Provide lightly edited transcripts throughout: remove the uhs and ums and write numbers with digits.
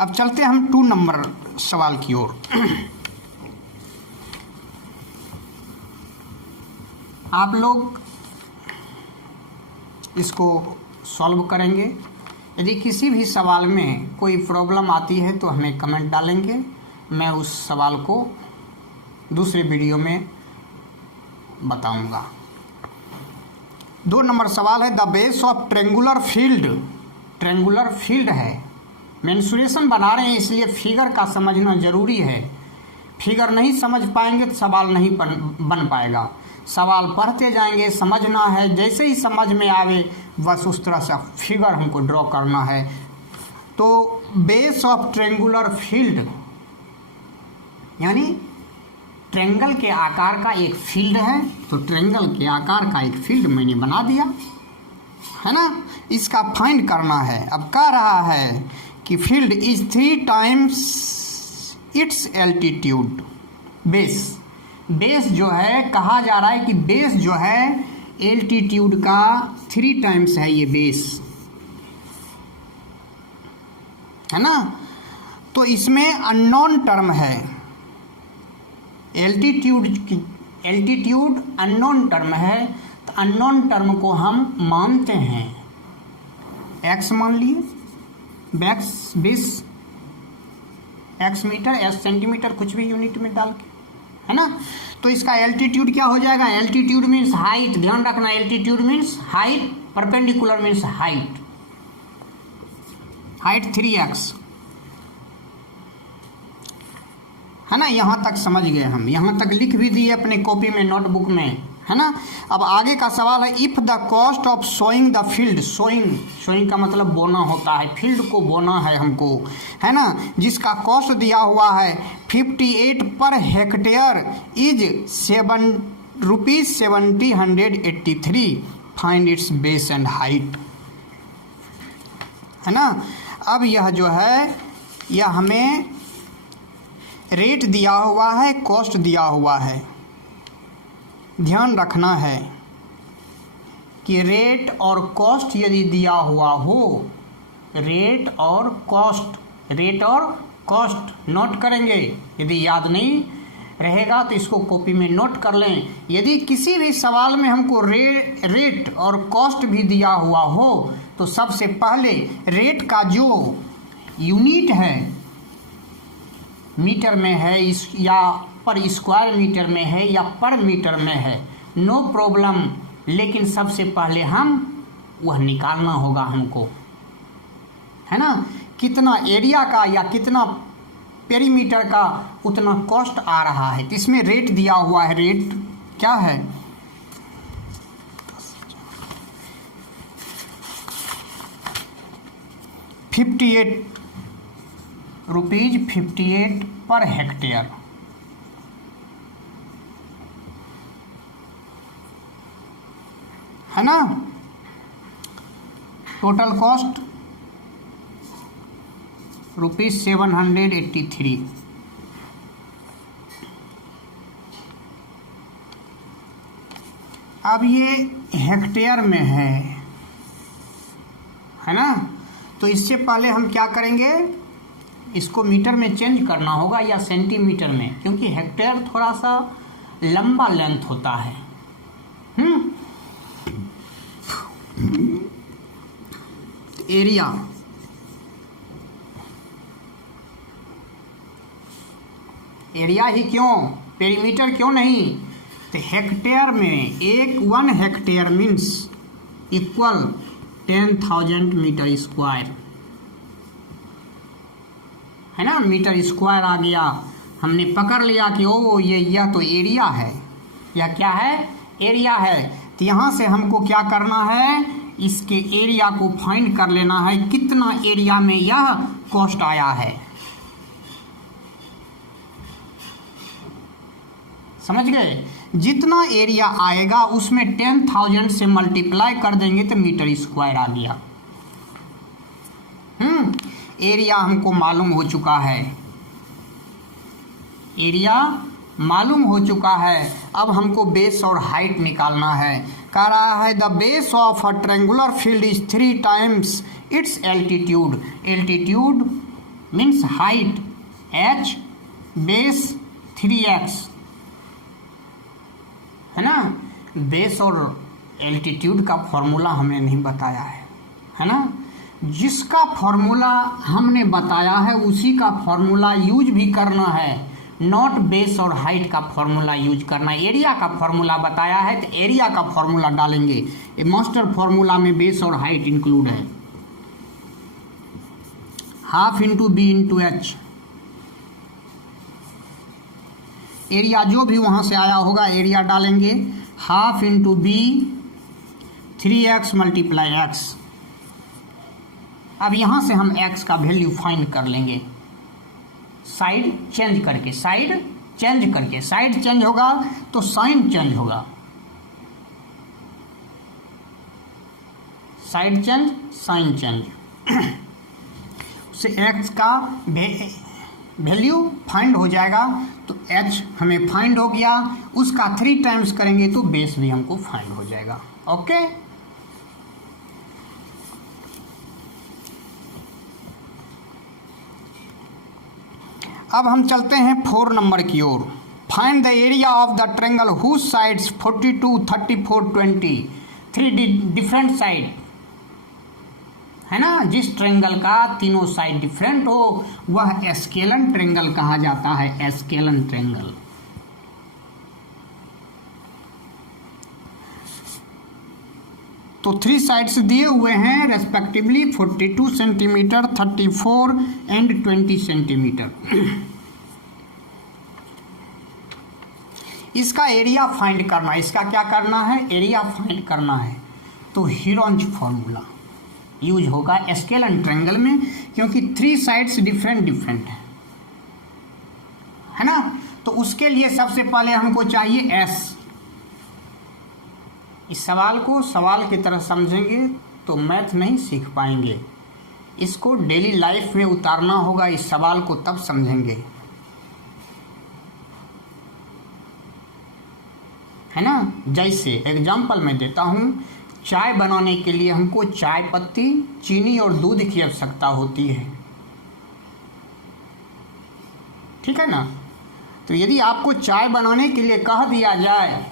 अब चलते हैं हम 2 नंबर सवाल की ओर। आप लोग इसको सॉल्व करेंगे। यदि किसी भी सवाल में कोई प्रॉब्लम आती है तो हमें कमेंट डालेंगे, मैं उस सवाल को दूसरे वीडियो में बताऊंगा। 2 नंबर सवाल है, the base of triangular field. Triangular field है, मेंसुरेशन बना रहे हैं इसलिए फिगर का समझना जरूरी है। फिगर नहीं समझ पाएंगे तो सवाल नहीं बन पाएगा। सवाल पढ़ते जाएंगे, समझना है, जैसे ही समझ में आवे बस उस तरह से फिगर हमको ड्रॉ करना है। तो बेस ऑफ ट्रेंगुलर फील्ड यानी ट्रेंगल के आकार का एक फील्ड है, तो ट्रेंगल के आकार का एक फील्ड मैंने बना दिया है ना। इसका फाइंड करना है। अब कह रहा है कि field is 3 times it's altitude. Base जो है, कहा जा रहा है कि बेस जो है एल्टीट्यूड का 3 टाइम्स है, ये बेस है ना। तो इसमें अननोन टर्म है, एल्टीट्यूड अननोन टर्म है। तो अननोन टर्म को हम मानते हैं एक्स मान लिए, base X metre, S centimetre, कुछ भी यूनिट में डाल के, है ना। तो इसका एल्टीट्यूड क्या हो जाएगा? एल्टीट्यूड मीन्स हाइट, ध्यान रखना, altitude means height, perpendicular means height 3x है ना। यहां तक समझ गए हम, यहां तक लिख भी दिए अपने कॉपी में, नोटबुक में, है ना। अब आगे का सवाल है, if the cost of sowing the field. Sowing का मतलब बोना होता है, फील्ड को बोना है हमको, है ना, जिसका कॉस्ट दिया हुआ है 58 per hectare is ₹70,183। Find its base and height, है ना। अब यह जो है, यह हमें रेट दिया हुआ है, कॉस्ट दिया हुआ है। ध्यान रखना है कि रेट और कॉस्ट यदि दिया हुआ हो, रेट और कॉस्ट नोट करेंगे। यदि याद नहीं रहेगा तो इसको कॉपी में नोट कर लें। यदि किसी भी सवाल में हमको रेट और कॉस्ट भी दिया हुआ हो तो सबसे पहले रेट का जो यूनिट है, मीटर में है या पर स्क्वायर मीटर में है या पर मीटर में है, नो प्रॉब्लम, लेकिन सबसे पहले हम वह निकालना होगा हमको, है ना। कितना एरिया का या कितना पेरीमीटर का उतना कॉस्ट आ रहा है। तो इसमें रेट दिया हुआ है, रेट क्या है? ₹58 पर हेक्टेयर, है ना। Total cost ₹783। अब ये हेक्टेयर में है ना। तो इससे पहले हम क्या करेंगे, इसको मीटर में चेंज करना होगा या सेंटीमीटर में, क्योंकि हेक्टेयर थोड़ा सा लंबा लेंथ होता है। एरिया ही क्यों, पेरीमीटर क्यों नहीं? तो हेक्टेयर में 1 hectare means equal 10,000 metre square, है ना। मीटर स्क्वायर आ गया, हमने पकड़ लिया कि ओ यह तो एरिया है, यह क्या है? एरिया है। तो यहाँ से हमको क्या करना है, इसके एरिया को फाइंड कर लेना है, कितना एरिया में यह कॉस्ट आया है। समझ गए? जितना एरिया आएगा उसमें 10,000 से मल्टीप्लाई कर देंगे तो मीटर स्क्वायर आ गया। एरिया हमको मालूम हो चुका है, एरिया मालूम हो चुका है। अब हमको बेस और हाइट निकालना है। कह रहा है the base of a triangular field is 3 times it's altitude. Altitude means height h base 3x, है ना। बेस और एल्टीट्यूड का फॉर्मूला हमने नहीं बताया है ना। जिसका फॉर्मूला हमने बताया है उसी का फॉर्मूला यूज भी करना है, नॉट बेस और हाइट का फॉर्मूला यूज करना है। एरिया का फॉर्मूला बताया है तो एरिया का फॉर्मूला डालेंगे। ये मास्टर फॉर्मूला में बेस और हाइट इंक्लूड है। Half into B into H, area जो भी वहां से आया होगा एरिया डालेंगे। Half into B 3x multiply X. अब यहां से हम x का वैल्यू फाइंड कर लेंगे, साइड चेंज करके। साइड चेंज होगा तो साइन चेंज होगा। साइड चेंज साइन चेंज उससे x का वैल्यू फाइंड हो जाएगा। तो h हमें फाइंड हो गया, उसका 3 टाइम्स करेंगे तो बेस भी हमको फाइंड हो जाएगा। ओके, अब हम चलते हैं 4 नंबर की ओर। Find the area of the triangle whose sides 42, 34, 20, 3 different side, है ना। जिस ट्रायंगल का तीनों साइड डिफरेंट हो वह एस्केलन ट्रायंगल कहा जाता है, एस्केलन ट्रायंगल। तो 3 साइड्स दिए हुए हैं रेस्पेक्टिवली 42 सेंटीमीटर, 34 एंड 20 सेंटीमीटर। इसका एरिया फाइंड करना है। इसका क्या करना है? एरिया फाइंड करना है। तो हीरोंज फॉर्मूला यूज होगा एस्केलन ट्रायंगल में, क्योंकि 3 साइड्स डिफरेंट है ना। तो उसके लिए सबसे पहले हमको चाहिए एस। इस सवाल को सवाल की तरह समझेंगे तो मैथ नहीं सीख पाएंगे, इसको डेली लाइफ में उतारना होगा। इस सवाल को तब समझेंगे, है ना। जैसे एग्जाम्पल मैं देता हूं, चाय बनाने के लिए हमको चाय पत्ती, चीनी और दूध की आवश्यकता होती है, ठीक है ना। तो यदि आपको चाय बनाने के लिए कह दिया जाए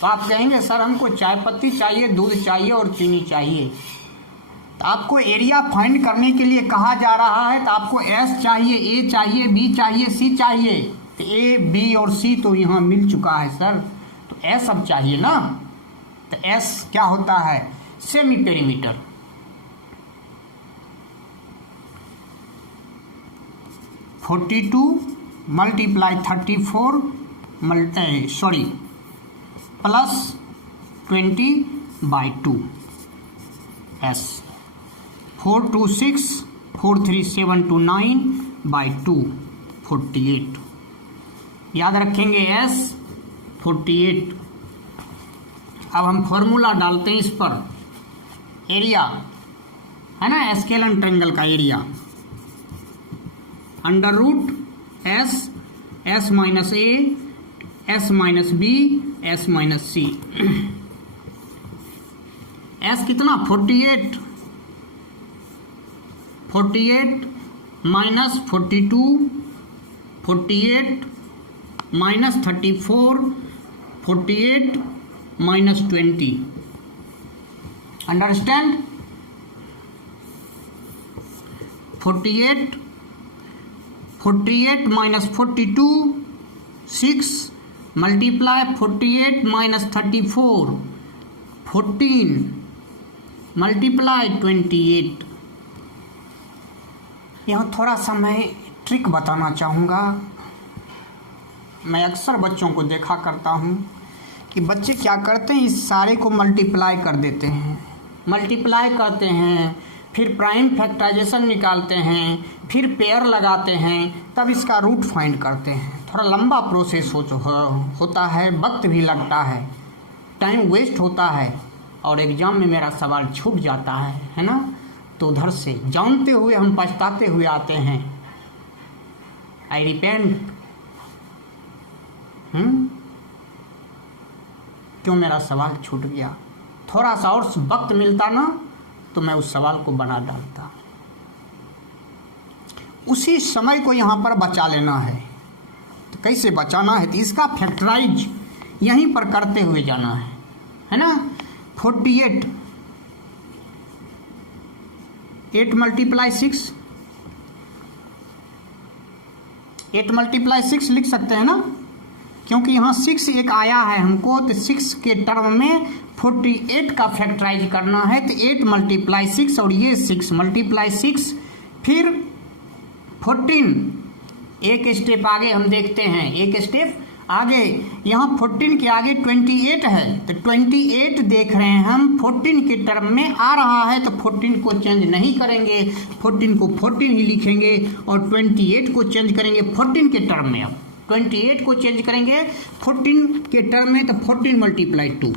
तो आप कहेंगे सर हमको चाय पत्ती चाहिए, दूध चाहिए और चीनी चाहिए। तो आपको एरिया फाइंड करने के लिए कहा जा रहा है तो आपको एस चाहिए, ए चाहिए, बी चाहिए, सी चाहिए। तो ए, बी और सी तो यहाँ मिल चुका है सर, तो एस अब चाहिए ना। तो एस क्या होता है? Semi perimeter. (42 multiply 34 plus 20/2 S 426 43729/2 48। याद रखेंगे एस 48। अब हम फॉर्मूला डालते हैं इस पर। एरिया है ना, एस्केलन ट्रायंगल का area under root s, s minus a, s minus b, s minus c. S कितना? 48 minus 42, 48 minus 34, 48 minus 20। Understand? 48 minus 42 6 multiply 48 minus 34 14 multiply 28। यहाँ थोड़ा सा मैं ट्रिक बताना चाहूँगा। मैं अक्सर बच्चों को देखा करता हूँ कि बच्चे क्या करते हैं, इस सारे को मल्टीप्लाई कर देते हैं, मल्टीप्लाई करते हैं, फिर प्राइम फैक्टराइजेशन निकालते हैं, फिर पेयर लगाते हैं, तब इसका रूट फाइंड करते हैं। थोड़ा लंबा प्रोसेस होता है, वक्त भी लगता है, टाइम वेस्ट होता है और एग्जाम में मेरा सवाल छूट जाता है ना। तो उधर से जानते हुए हम पछताते हुए आते हैं। आई रिपेंट। क्यों मेरा सवाल छूट गया? थोड़ा सा और वक्त मिलता ना तो मैं उस सवाल को बना डालता। उसी समय को यहाँ पर बचा लेना है। तो कैसे बचाना है, तो इसका फैक्टराइज यहीं पर करते हुए जाना है ना। 48 8 मल्टीप्लाई 6 8 मल्टीप्लाई 6 लिख सकते हैं ना, क्योंकि यहाँ 6 एक आया है हमको, तो 6 के टर्म में 48 का फैक्टराइज करना है। तो 8 मल्टीप्लाई 6 और ये 6 मल्टीप्लाई 6, फिर 14 एक स्टेप आगे हम देखते हैं, एक स्टेप आगे। यहाँ 14 के आगे 28 है, तो 28 देख रहे हैं हम 14 के टर्म में आ रहा है, तो 14 को चेंज नहीं करेंगे, 14 को 14 ही लिखेंगे और 28 को चेंज करेंगे 14 के टर्म में। अब 28 को चेंज करेंगे 14 के टर्म में, तो 14 मल्टीप्लाई 2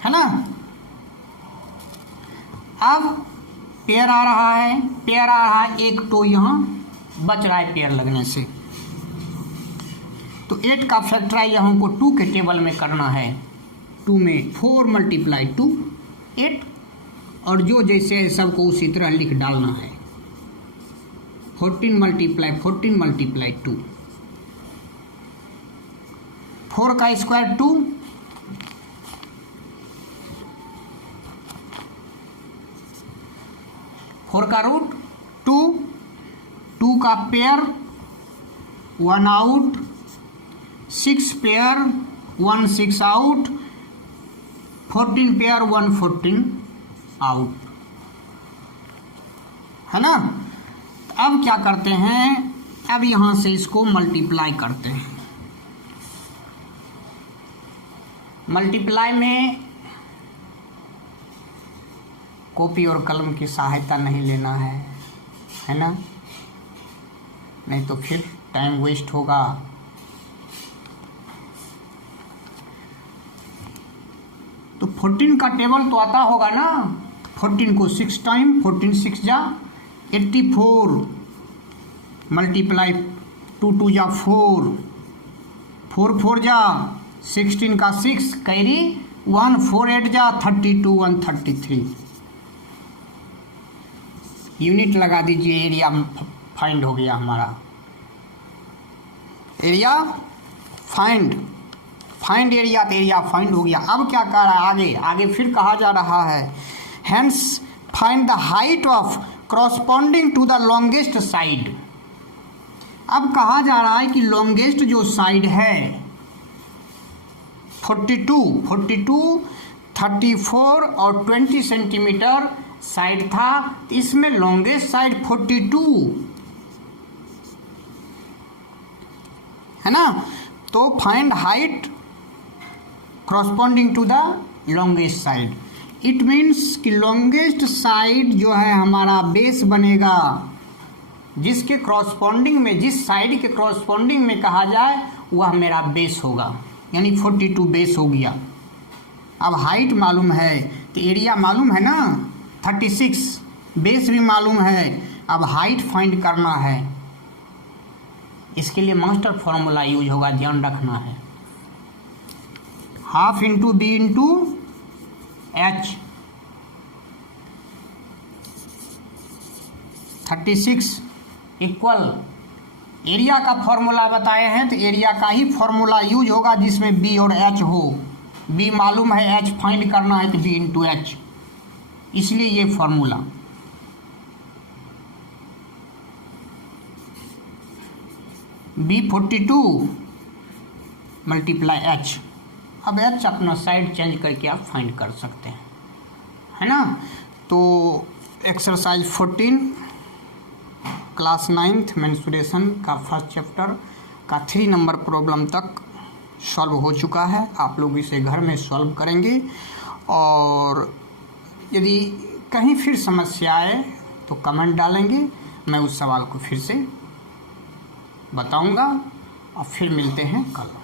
है ना। अब पेयर आ रहा है, पेयर आ रहा है, एक तो यहाँ बच रहा है पेयर लगने से। तो 8 का फैक्टराइज हमको 2 के टेबल में करना है। 2 में 4 मल्टीप्लाई 2 8, और जो जैसे है सबको उसी तरह लिख डालना है। 14 मल्टीप्लाई 14 मल्टीप्लाई 2, 4 का स्क्वायर 2, 4 का रूट 2, 2 का pair 1 out, 6 pair 1 6 out, 14 pair 1 14 out, है ना। अब क्या करते हैं, अब यहां से इसको मल्टीप्लाई करते हैं। मल्टीप्लाई में कॉपी और कलम की सहायता नहीं लेना है ना, नहीं तो फिर टाइम वेस्ट होगा। तो 14 का टेबल तो आता होगा ना, 14 को 6 टाइम, 14 6 जा 84 मल्टीप्लाई 2 2 जा 4, 4 4 जा 16 का 6 कैरी 1, 4 8 जा 32 1 33। यूनिट लगा दीजिए, एरिया फाइंड हो गया हमारा, एरिया फाइंड एरिया, तो एरिया फाइंड हो गया। अब क्या कह रहा है आगे, आगे फिर कहा जा रहा है hence find the height of corresponding to the longest side. अब कहा जा रहा है कि लॉन्गेस्ट जो साइड है 42, 34 और 20 सेंटीमीटर साइड था, इसमें लॉन्गेस्ट साइड 42 है ना। तो find height corresponding to the longest side, it means कि लॉन्गेस्ट साइड जो है हमारा बेस बनेगा, जिसके क्रॉसपॉन्डिंग में, जिस साइड के क्रॉसपॉन्डिंग में कहा जाए वह मेरा बेस होगा, यानी 42 बेस हो गया। अब हाइट मालूम है तो एरिया मालूम है ना 36, बेस भी मालूम है, अब हाइट फाइंड करना है। इसके लिए मास्टर फॉर्मूला यूज होगा, ध्यान रखना है। Half into B into H, 36 equal area का फॉर्मूला बताए हैं, तो एरिया का ही फॉर्मूला यूज होगा जिसमें बी और एच हो। बी मालूम है, एच फाइंड करना है, तो बी इंटू एच, इसलिए ये फॉर्मूला। B 42 multiply H. अब एच अपना साइड चेंज करके आप फाइंड कर सकते हैं, है ना। तो एक्सरसाइज 14 क्लास 9th मेंस्ट्रुएशन का फर्स्ट चैप्टर का 3 नंबर प्रॉब्लम तक सॉल्व हो चुका है। आप लोग इसे घर में सॉल्व करेंगे, और यदि कहीं फिर समस्या आए तो कमेंट डालेंगे, मैं उस सवाल को फिर से बताऊंगा। और फिर मिलते हैं कल।